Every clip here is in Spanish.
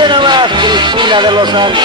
Oye nomás, Cristina de los Andes.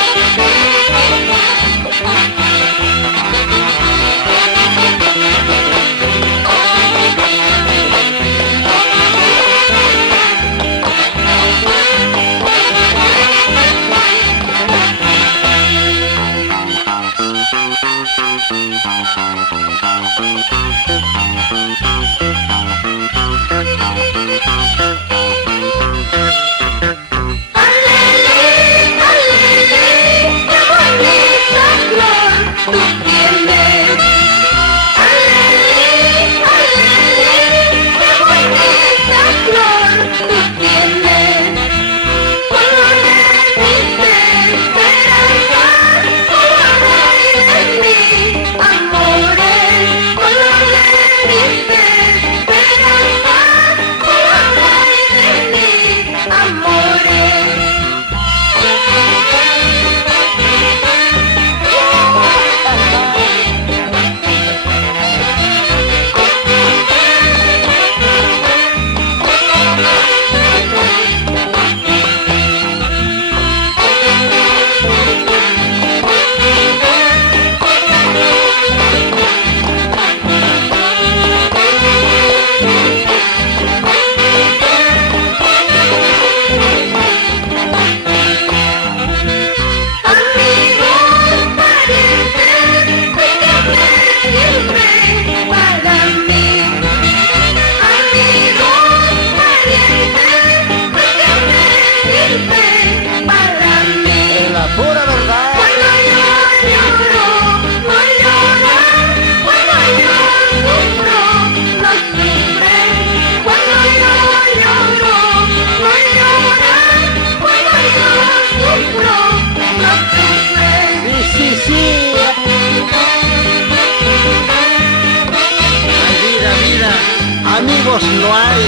Amigos no hay,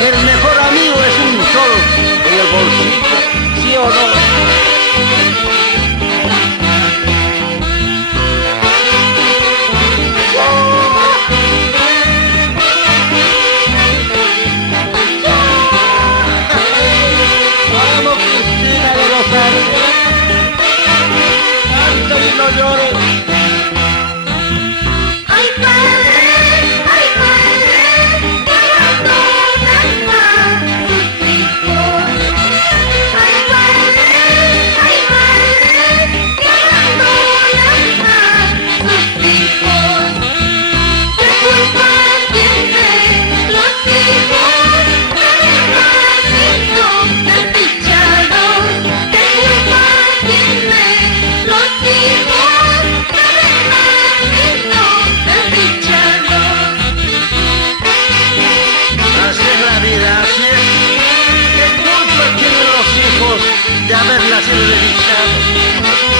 el mejor amigo es un sol en el bolsillo, ¿sí o no? Vamos, Cristina de los Andes, canta y no llores. De haber nacido desdichados.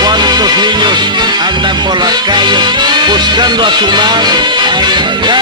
¿Cuántos niños andan por las calles buscando a su madre? Ay, ay, ay.